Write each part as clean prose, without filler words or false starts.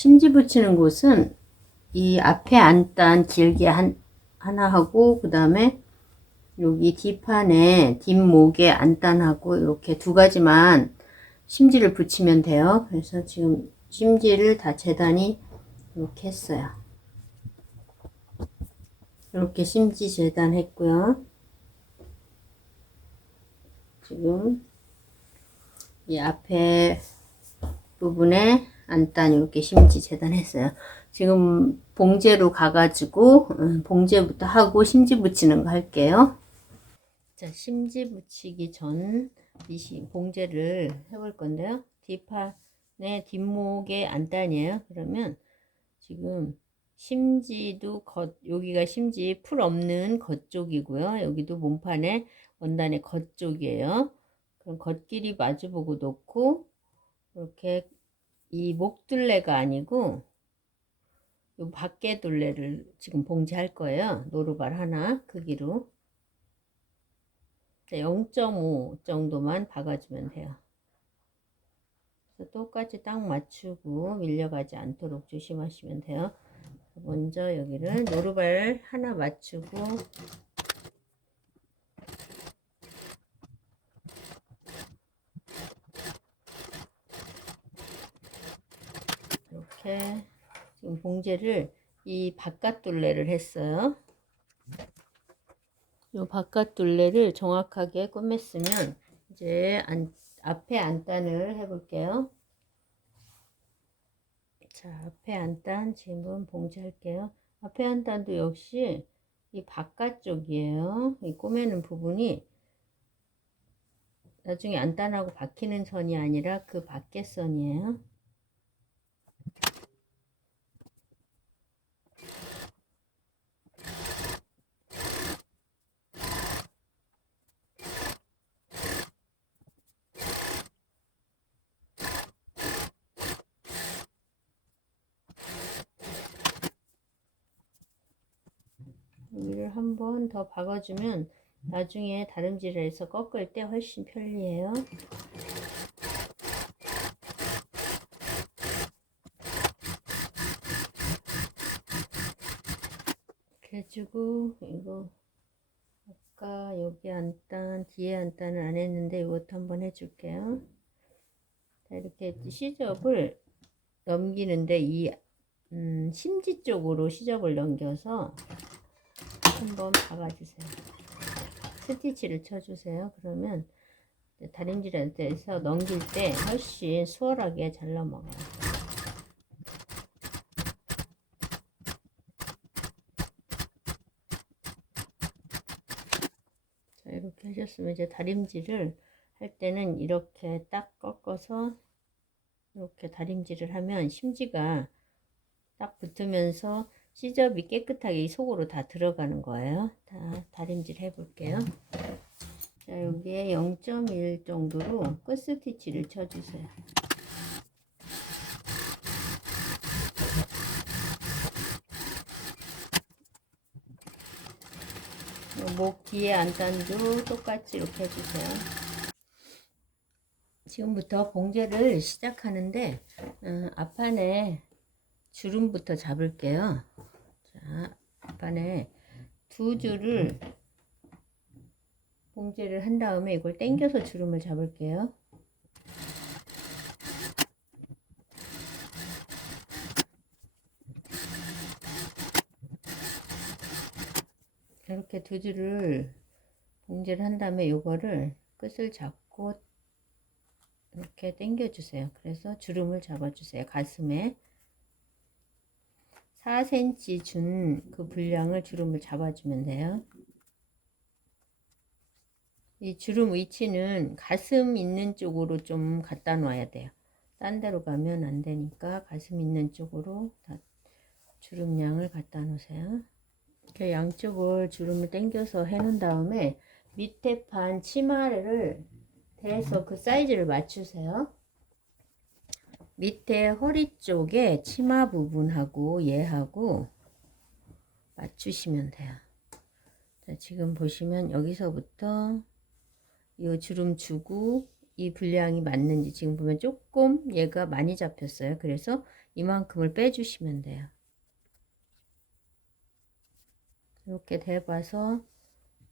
심지 붙이는 곳은 이 앞에 안단 길게 하나 하고, 그 다음에 여기 뒷판에 뒷목에 안단하고 이렇게 두 가지만 심지를 붙이면 돼요. 그래서 지금 심지를 다 재단이 이렇게 했어요. 이렇게 심지 재단했고요. 지금 이 앞에 부분에 안단 이렇게 심지 재단했어요. 지금 봉제로 가가지고 봉제부터 하고 심지 붙이는 거 할게요. 자, 심지 붙이기 전 이 봉제를 해볼 건데요. 뒷판에 뒷목에 안단이에요. 그러면 지금 심지도 여기가 심지 풀 없는 겉쪽이고요. 여기도 몸판에 원단의 겉쪽이에요. 그럼 겉길이 마주보고 놓고 이렇게 이 목둘레가 아니고 요 밖에 둘레를 지금 봉제할 거예요. 노루발 하나 크기로 0.5 정도만 박아주면 돼요. 그래서 똑같이 딱 맞추고 밀려가지 않도록 조심하시면 돼요. 먼저 여기를 노루발 하나 맞추고 이렇게 지금 봉제를 이 바깥 둘레를 했어요. 이 바깥 둘레를 정확하게 꿰맸으면 이제 앞에 안단을 해볼게요. 자, 앞에 안단 지금 봉제할게요. 앞에 안단도 역시 이 바깥쪽이에요. 이 꼬매는 부분이 나중에 안단하고 박히는 선이 아니라 그 밖에 선이에요. 여기를 한 번 더 박아주면 나중에 다림질해서 꺾을 때 훨씬 편리해요. 이렇게 해주고 이거 아까 여기 안단 뒤에 안단을 안 했는데 이것도 한번 해줄게요. 자, 이렇게 시접을 넘기는데 이 심지 쪽으로 시접을 넘겨서 한번 박아주세요. 스티치를 쳐주세요. 그러면 다림질할 때에서 넘길 때 훨씬 수월하게 잘 넘어가요. 자, 이렇게 하셨으면 이제 다림질을 할 때는 이렇게 딱 꺾어서 이렇게 다림질을 하면 심지가 딱 붙으면서 시접이 깨끗하게 속으로 다 들어가는 거예요. 다 다림질 해볼게요. 자, 여기에 0.1 정도로 끝 스티치를 쳐주세요. 목 뒤에 안단도 똑같이 이렇게 해주세요. 지금부터 봉제를 시작하는데 앞판에 주름부터 잡을게요. 자, 앞판에 두 줄을 봉제를 한 다음에 이걸 당겨서 주름을 잡을게요. 이렇게 두 줄을 봉제를 한 다음에 이거를 끝을 잡고 이렇게 당겨 주세요. 그래서 주름을 잡아 주세요. 가슴에 4cm 준 그 분량을 주름을 잡아 주면 돼요. 이 주름 위치는 가슴 있는 쪽으로 좀 갖다 놔야 돼요. 딴 데로 가면 안 되니까 가슴 있는 쪽으로 다 주름량을 갖다 놓으세요. 이렇게 양쪽을 주름을 당겨서 해 놓은 다음에 밑에 판 치마를 대서 그 사이즈를 맞추세요. 밑에 허리 쪽에 치마 부분하고 얘하고 맞추시면 돼요. 자, 지금 보시면 여기서부터 이 주름 주고 이 분량이 맞는지 지금 보면 조금 얘가 많이 잡혔어요. 그래서 이만큼을 빼주시면 돼요. 이렇게 대봐서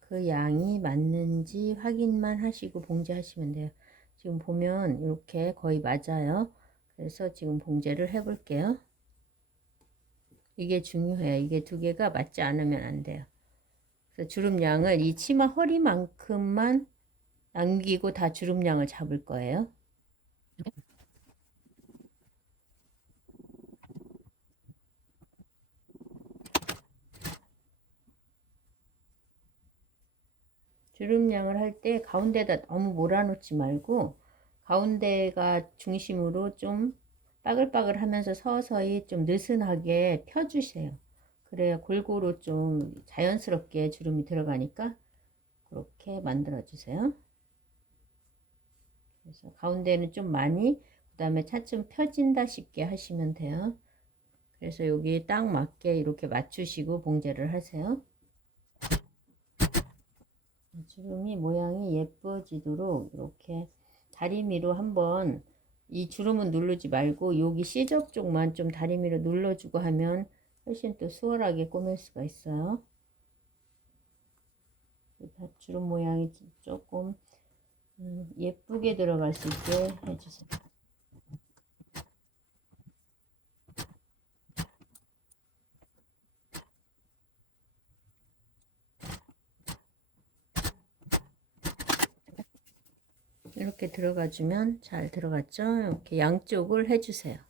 그 양이 맞는지 확인만 하시고 봉제하시면 돼요. 지금 보면 이렇게 거의 맞아요. 그래서 지금 봉제를 해 볼게요. 이게 중요해요. 이게 두 개가 맞지 않으면 안 돼요. 그래서 주름량을 이 치마 허리만큼만 남기고 다 주름량을 잡을 거예요. 주름량을 할 때 가운데다 너무 몰아놓지 말고 가운데가 중심으로 좀 빠글빠글 하면서 서서히 좀 느슨하게 펴주세요. 그래야 골고루 좀 자연스럽게 주름이 들어가니까 그렇게 만들어 주세요. 그래서 가운데는 좀 많이, 그 다음에 차츰 펴진다 싶게 하시면 돼요. 그래서 여기 딱 맞게 이렇게 맞추시고 봉제를 하세요. 주름이 모양이 예뻐지도록 이렇게 다리미로 한번, 이 주름은 누르지 말고 여기 C접 쪽만 좀 다리미로 눌러주고 하면 훨씬 또 수월하게 꾸밀 수가 있어요. 주름 모양이 조금 예쁘게 들어갈 수 있게 해주세요. 이렇게 들어가주면 잘 들어갔죠? 이렇게 양쪽을 해주세요.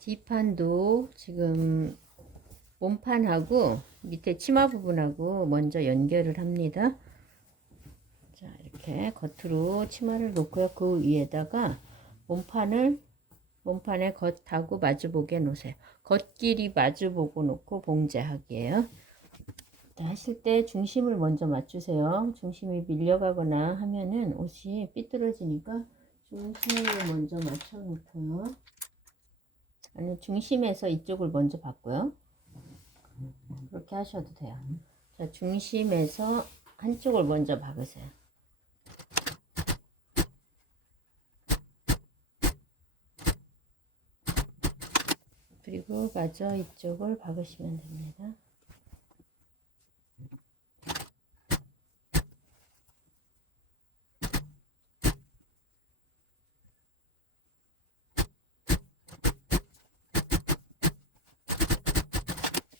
뒷판도 지금 몸판하고 밑에 치마 부분하고 먼저 연결을 합니다. 자, 이렇게 겉으로 치마를 놓고요. 그 위에다가 몸판에 겉하고 마주보게 놓으세요. 겉길이 마주보고 놓고 봉제하기예요. 자, 하실 때 중심을 먼저 맞추세요. 중심이 밀려가거나 하면은 옷이 삐뚤어지니까 중심을 먼저 맞춰 놓고요. 아니, 중심에서 이쪽을 먼저 받고요. 그렇게 하셔도 돼요. 자, 중심에서 한쪽을 먼저 박으세요. 그리고 마저 이쪽을 박으시면 됩니다.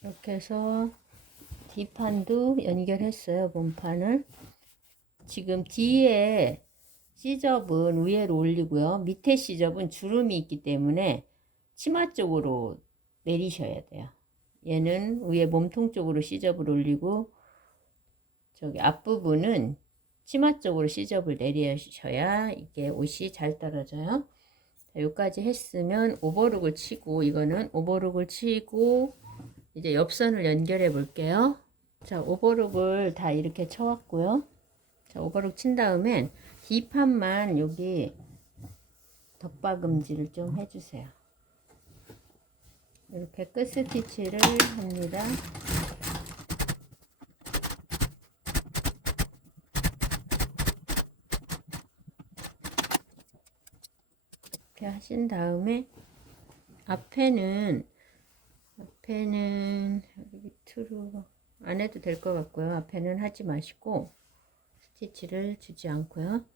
이렇게 해서 뒷판도 연결했어요. 몸판을. 지금 뒤에 C접은 위로 올리고요. 밑에 C접은 주름이 있기 때문에 치마 쪽으로 내리셔야 돼요. 얘는 위에 몸통 쪽으로 C접을 올리고 저기 앞부분은 치마 쪽으로 C접을 내리셔야 이게 옷이 잘 떨어져요. 자, 여기까지 했으면 오버룩을 치고, 이거는 오버룩을 치고 이제 옆선을 연결해 볼게요. 자, 오버룩을 다 이렇게 쳐왔고요. 자, 오버룩 친 다음엔 뒷판만 여기 덧박음질을 좀 해주세요. 이렇게 끝 스티치를 합니다. 이렇게 하신 다음에 앞에는 밑으로 안 해도 될 것 같고요. 앞에는 하지 마시고 스티치를 주지 않고요.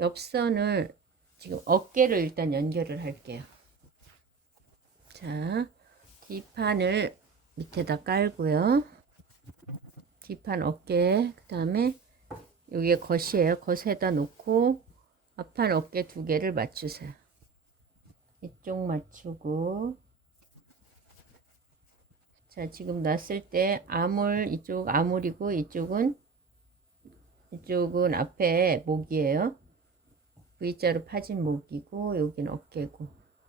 옆선을 지금 어깨를 일단 연결을 할게요. 자, 뒷판을 밑에다 깔고요. 뒷판 어깨, 그 다음에 여기에 겉이에요. 겉에다 놓고 앞판 어깨 두 개를 맞추세요. 이쪽 맞추고, 자, 지금 놨을 때 이쪽 아물이고 이쪽은 이쪽은 앞에 목이에요. V자로 파진 목이고 여기는 어깨고.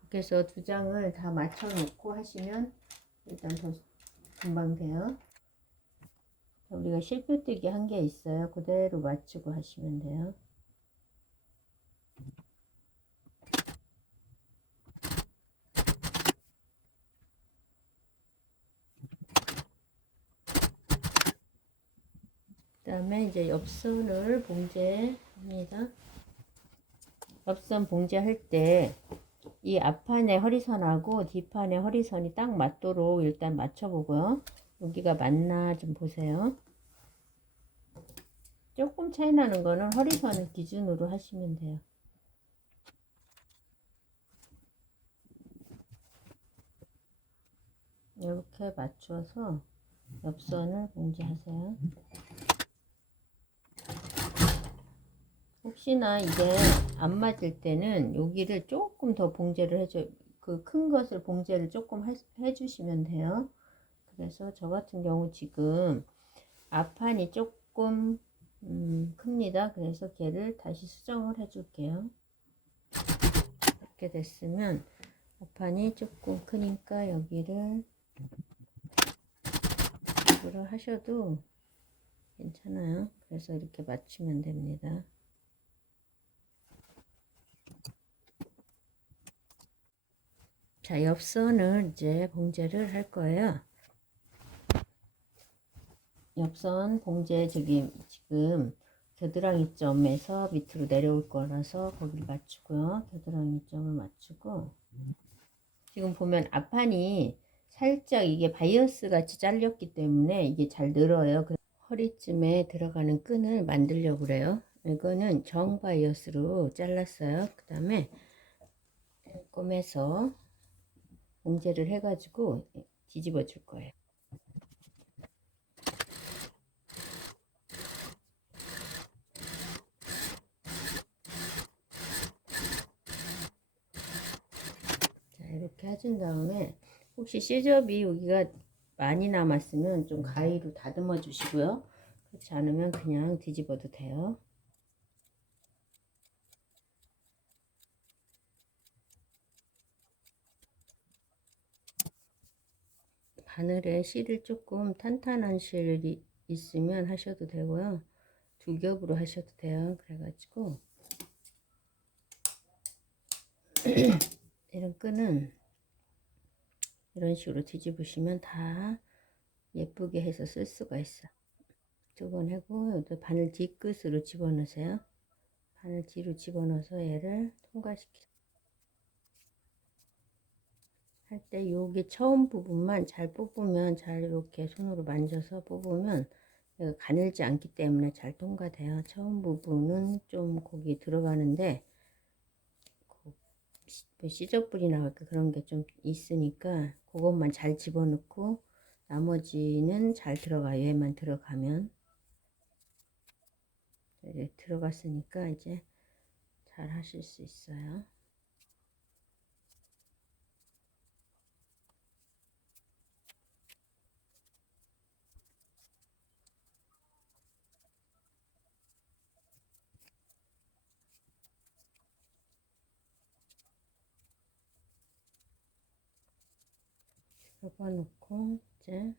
그래서 두 장을 다 맞춰 놓고 하시면 일단 더 금방 돼요. 우리가 실표뜨기 한 게 있어요. 그대로 맞추고 하시면 돼요. 그 다음에 이제 옆선을 봉제합니다. 옆선 봉제할 때 이 앞판의 허리선하고 뒷판의 허리선이 딱 맞도록 일단 맞춰보고요. 여기가 맞나 좀 보세요. 조금 차이 나는 거는 허리선을 기준으로 하시면 돼요. 이렇게 맞춰서 옆선을 봉제하세요. 혹시나 이게 안 맞을 때는 여기를 조금 더 봉제를 해줘. 그 큰 것을 봉제를 조금 해주시면 돼요. 그래서 저 같은 경우 지금 앞판이 조금 큽니다. 그래서 걔를 다시 수정을 해줄게요. 이렇게 됐으면 앞판이 조금 크니까 여기를 이거로 하셔도 괜찮아요. 그래서 이렇게 맞추면 됩니다. 자, 옆선을 이제 봉제를 할 거예요. 옆선 봉제 지금 겨드랑이 점에서 밑으로 내려올 거라서 거기를 맞추고요. 겨드랑이 점을 맞추고 지금 보면 앞판이 살짝 이게 바이어스 같이 잘렸기 때문에 이게 잘 늘어요. 허리쯤에 들어가는 끈을 만들려고 그래요. 이거는 정 바이어스로 잘랐어요. 그 다음에 꼬매서 봉제를 해가지고 뒤집어 줄 거예요. 자, 이렇게 해준 다음에 혹시 시접이 여기가 많이 남았으면 좀 가위로 다듬어 주시고요. 그렇지 않으면 그냥 뒤집어도 돼요. 바늘에 실을 조금 탄탄한 실이 있으면 하셔도 되고요. 두 겹으로 하셔도 돼요. 그래가지고 이런 끈은 이런 식으로 뒤집으시면 다 예쁘게 해서 쓸 수가 있어. 두 번 하고 여기 바늘 뒤끝으로 집어넣으세요. 바늘 뒤로 집어넣어서 얘를 통과시키세요. 할 때 여기 처음 부분만 잘 뽑으면 잘 이렇게 손으로 만져서 뽑으면 가늘지 않기 때문에 잘 통과돼요. 처음 부분은 좀 거기 들어가는데 시접불이 나올까 그런 게 좀 있으니까 그것만 잘 집어넣고 나머지는 잘 들어가요. 얘만 들어가면 이제 들어갔으니까 이제 잘 하실 수 있어요. 접어놓고 이제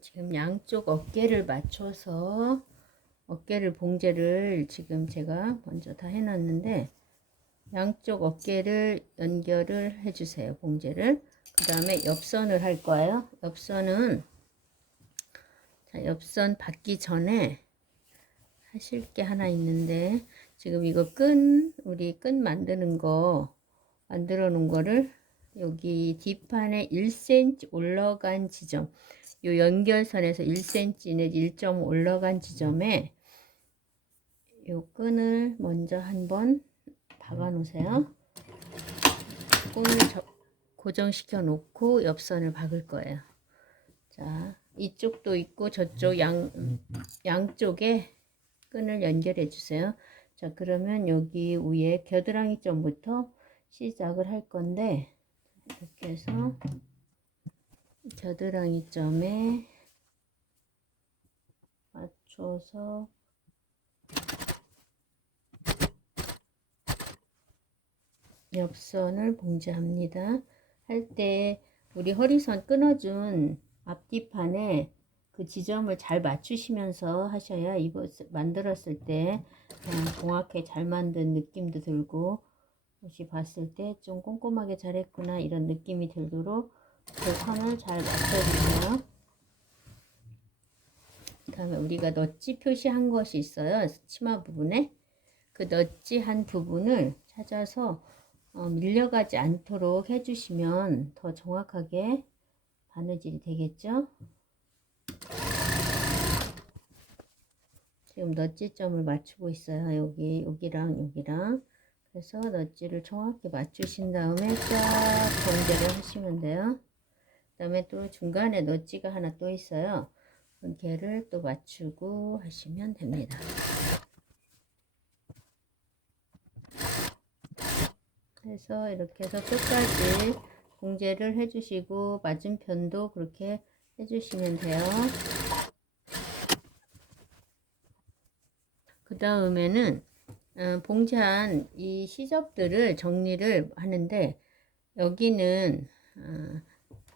지금 양쪽 어깨를 맞춰서 어깨를 봉제를 지금 제가 먼저 다 해놨는데 양쪽 어깨를 연결을 해주세요. 봉제를. 그 다음에 옆선을 할 거예요. 옆선은 자, 옆선 받기 전에 하실 게 하나 있는데 지금 이거 우리 끈 만드는 거 만들어 놓은 거를 여기 뒷판에 1cm 올라간 지점 요 연결선에서 1cm 내지 1점 올라간 지점에 요 끈을 먼저 한번 박아 놓으세요. 고정시켜 놓고 옆선을 박을 거예요. 자, 이쪽도 있고 저쪽 양쪽에 끈을 연결해 주세요. 자, 그러면 여기 위에 겨드랑이 점부터 시작을 할 건데, 이렇게 해서 겨드랑이 점에 맞춰서 옆선을 봉제합니다. 할 때 우리 허리선 끊어준 앞뒤판에 그 지점을 잘 맞추시면서 하셔야 이거 만들었을 때 정확하게 잘 만든 느낌도 들고, 혹시 봤을 때 좀 꼼꼼하게 잘했구나 이런 느낌이 들도록 그 선을 잘 맞춰주세요. 그 다음에 우리가 넛지 표시한 것이 있어요. 치마 부분에. 그 넛지 한 부분을 찾아서 밀려가지 않도록 해주시면 더 정확하게 바느질이 되겠죠. 지금 넛지점을 맞추고 있어요. 여기랑 여기랑. 그래서 넛지를 정확히 맞추신 다음에 쫙 봉제를 하시면 돼요. 그 다음에 또 중간에 넛지가 하나 또 있어요. 걔를 또 맞추고 하시면 됩니다. 그래서 이렇게 해서 끝까지 봉제를 해주시고 맞은편도 그렇게 해주시면 돼요. 그 다음에는 봉제한 이 시접들을 정리를 하는데, 여기는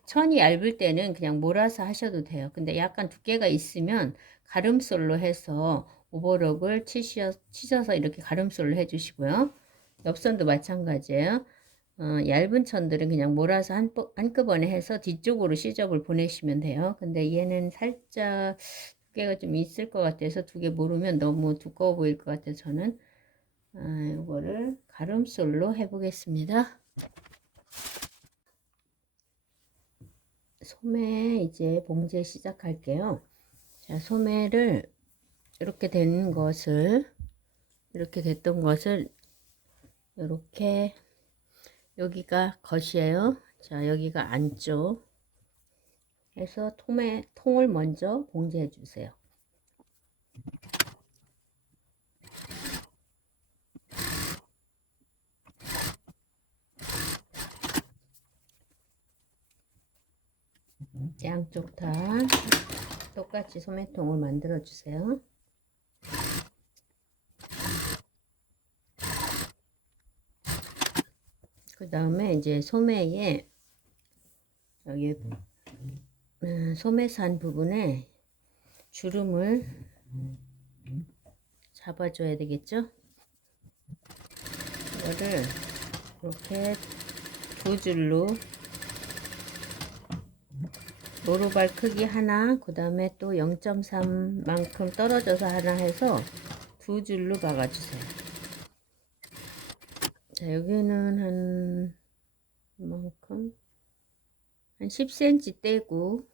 천이 얇을 때는 그냥 몰아서 하셔도 돼요. 근데 약간 두께가 있으면 가름솔로 해서 오버록을 치셔서 이렇게 가름솔로 해주시고요. 옆선도 마찬가지예요. 얇은 천들은 그냥 몰아서 한꺼번에 해서 뒤쪽으로 시접을 보내시면 돼요. 근데 얘는 살짝 두께가 좀 있을 것 같아서 두 개 모르면 너무 두꺼워 보일 것 같아서 저는 이거를 가름솔로 해보겠습니다. 소매 이제 봉제 시작할게요. 자, 소매를 이렇게 된 것을, 이렇게 됐던 것을 이렇게, 여기가 겉이에요. 자, 여기가 안쪽 해서 통을 먼저 봉제해 주세요. 양쪽 다 똑같이 소매통을 만들어 주세요. 그 다음에 이제 소매에 여기 소매산 부분에 주름을 잡아줘야 되겠죠? 이거를 이렇게 두 줄로 로로발 크기 하나, 그 다음에 또 0.3 만큼 떨어져서 하나 해서 두 줄로 박아주세요. 자, 여기는 한 이만큼, 한 10cm 떼고,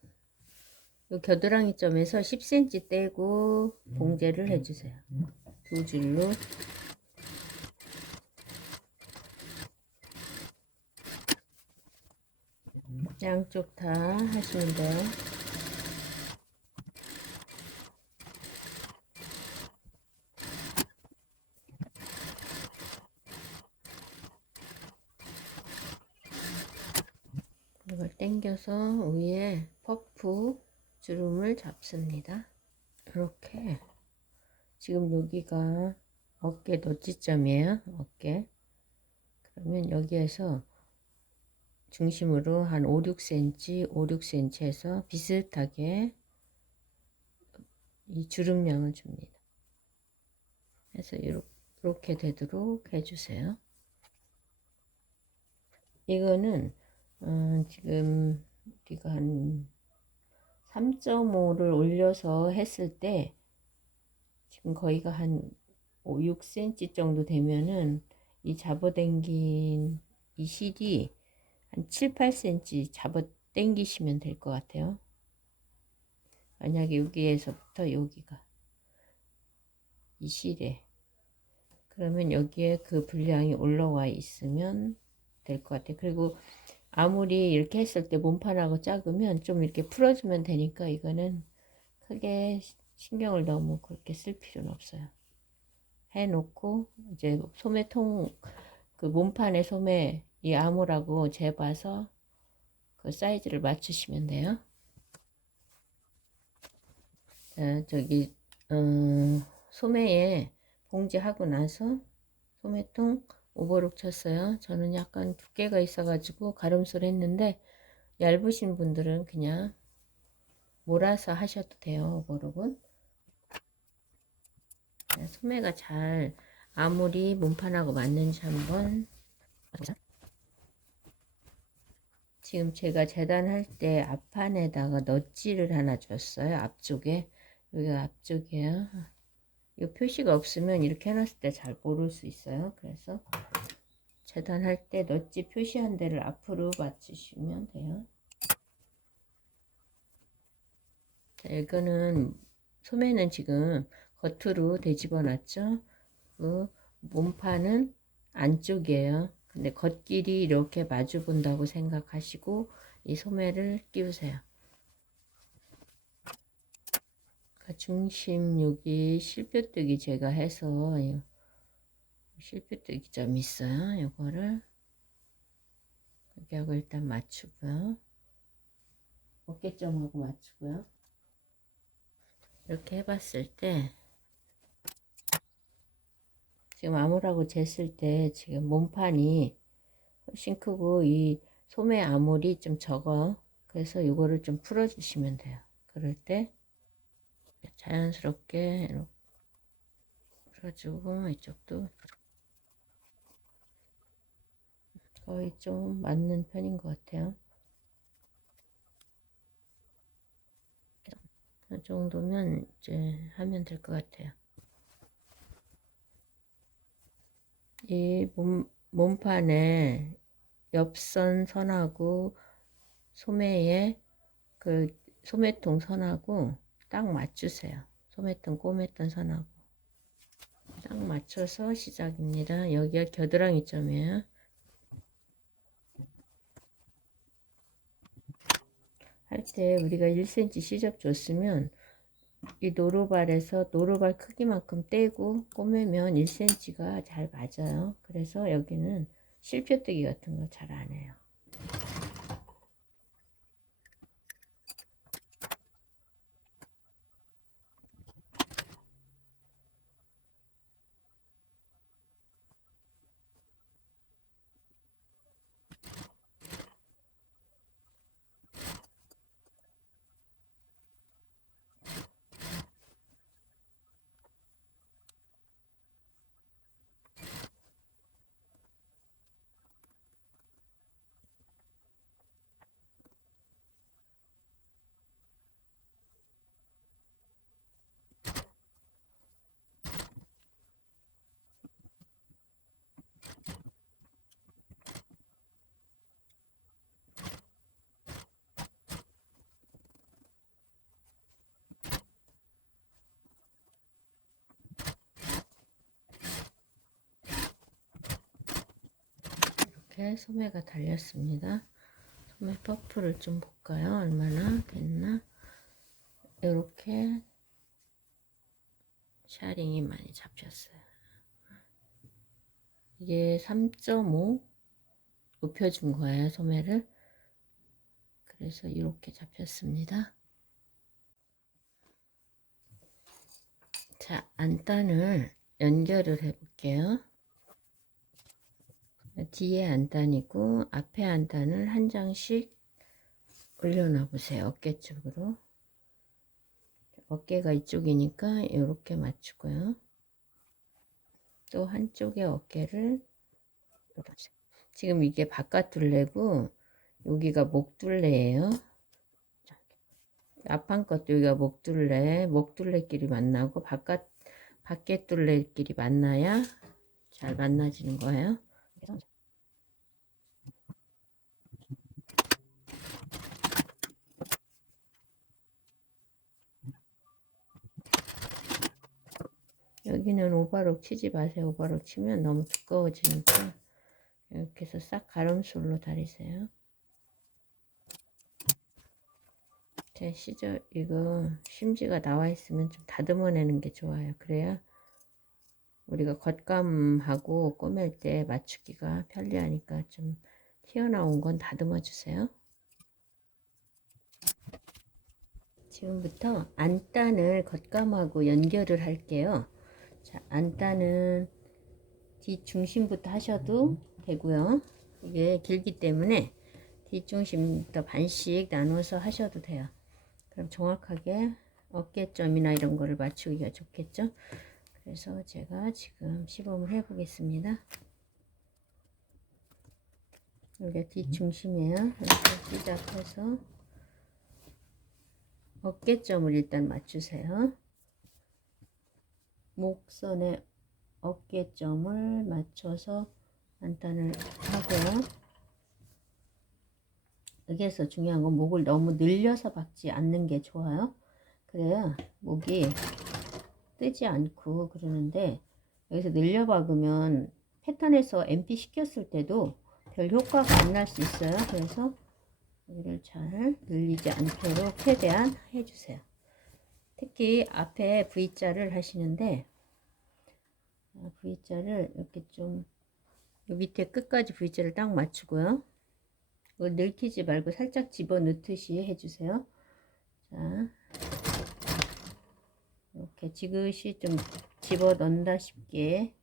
요 겨드랑이 점에서 10cm 떼고 봉제를 해주세요. 두 줄로. 양쪽 다 하시면 돼요. 이걸 당겨서 위에 퍼프 주름을 잡습니다. 이렇게. 지금 여기가 어깨 넛지점이에요. 어깨. 그러면 여기에서 중심으로 한 5, 6cm, 5, 6cm 해서 비슷하게 이 주름량을 줍니다. 그래서 이렇게 되도록 해주세요. 이거는 지금 우리가 한 3.5를 올려서 했을 때 지금 거의가 한 5, 6cm 정도 되면은 이 잡아당긴 이 실이 한 7, 8cm 잡아당기시면 될 것 같아요. 만약에 여기에서부터 여기가 이 실에, 그러면 여기에 그 분량이 올라와 있으면 될 것 같아요. 그리고 아무리 이렇게 했을 때 몸판하고 작으면 좀 이렇게 풀어주면 되니까 이거는 크게 신경을 너무 그렇게 쓸 필요는 없어요. 해놓고 이제 소매통 그 몸판에 소매 이 암호라고 재봐서 그 사이즈를 맞추시면 돼요. 자, 저기 소매에 봉지하고 나서 소매통 오버록 쳤어요. 저는 약간 두께가 있어가지고 가름소를 했는데 얇으신 분들은 그냥 몰아서 하셔도 돼요. 오버록은. 소매가 잘 아무리 몸판하고 맞는지 한번 보자. 지금 제가 재단할 때 앞판에다가 넛지를 하나 줬어요. 앞쪽에. 여기가 앞쪽이에요. 이 표시가 없으면 이렇게 해놨을 때 잘 모를 수 있어요. 그래서 재단할 때 넛지 표시한 데를 앞으로 맞추시면 돼요. 자, 이거는 소매는 지금 겉으로 되집어 놨죠. 그 몸판은 안쪽이에요. 근데 겉길이 이렇게 마주 본다고 생각하시고 이 소매를 끼우세요. 중심 여기 실뼈뜨기 제가 해서 실뼈뜨기 점 있어요. 요거를 여기하고 일단 맞추고요. 어깨점하고 맞추고요. 이렇게 해봤을 때 지금 아무라고 쟀을 때 지금 몸판이 훨씬 크고 이 소매 아물이 좀 적어. 그래서 이거를 좀 풀어주시면 돼요. 그럴 때 자연스럽게 이렇게 풀어주고 이쪽도 거의 좀 맞는 편인 것 같아요. 이 정도면 이제 하면 될 것 같아요. 이 몸판에 옆선 선하고 소매에 그 소매통 선하고 딱 맞추세요. 소매통 꼬맸던 선하고 딱 맞춰서 시작입니다. 여기가 겨드랑이 점이에요. 할 때 우리가 1cm 시접 줬으면 이 노루발에서 노루발 크기만큼 떼고 꼬매면 1cm가 잘 맞아요. 그래서 여기는 실표뜨기 같은 거 잘 안 해요. 이렇게 소매가 달렸습니다. 소매 퍼프를 좀 볼까요? 얼마나 됐나? 이렇게 샤링이 많이 잡혔어요. 이게 3.5 높여준 거예요, 소매를. 그래서 이렇게 잡혔습니다. 자, 안단을 연결을 해 볼게요. 뒤에 안단이고 앞에 안단을 한 장씩 올려놔 보세요. 어깨 쪽으로. 어깨가 이쪽이니까 이렇게 맞추고요. 또 한쪽의 어깨를 이렇게. 지금 이게 바깥 둘레고 여기가 목 둘레예요. 앞판 것도 여기가 목 둘레, 목 둘레끼리 만나고 밖에 둘레끼리 만나야 잘 만나지는 거예요. 여기는 오버록 치지 마세요. 오버록 치면 너무 두꺼워지니까 이렇게 해서 싹 가름술로 다리세요. 밑에 이거 심지가 나와 있으면 좀 다듬어내는 게 좋아요. 그래야 우리가 겉감하고 꼬맬 때 맞추기가 편리하니까 좀 튀어나온 건 다듬어 주세요. 지금부터 안단을 겉감하고 연결을 할게요. 자, 안단은 뒷중심부터 하셔도 되고요. 이게 길기 때문에 뒷중심부터 반씩 나눠서 하셔도 돼요. 그럼 정확하게 어깨점이나 이런 거를 맞추기가 좋겠죠. 그래서 제가 지금 시범을 해 보겠습니다. 여기가 뒷중심이에요. 이렇게 시작해서 어깨점을 일단 맞추세요. 목선에 어깨점을 맞춰서 안단을 하고요. 여기에서 중요한 건 목을 너무 늘려서 박지 않는 게 좋아요. 그래야 목이 뜨지 않고 그러는데, 여기서 늘려 박으면 패턴에서 MP 시켰을 때도 별 효과가 안 날 수 있어요. 그래서 여기를 잘 늘리지 않도록 최대한 해주세요. 특히 앞에 V자를 하시는데, V자를 이렇게 좀 요 밑에 끝까지 V자를 딱 맞추고요. 이걸 늙히지 말고 살짝 집어 넣듯이 해주세요. 자, 이렇게 지그시 좀 집어 넣는다 싶게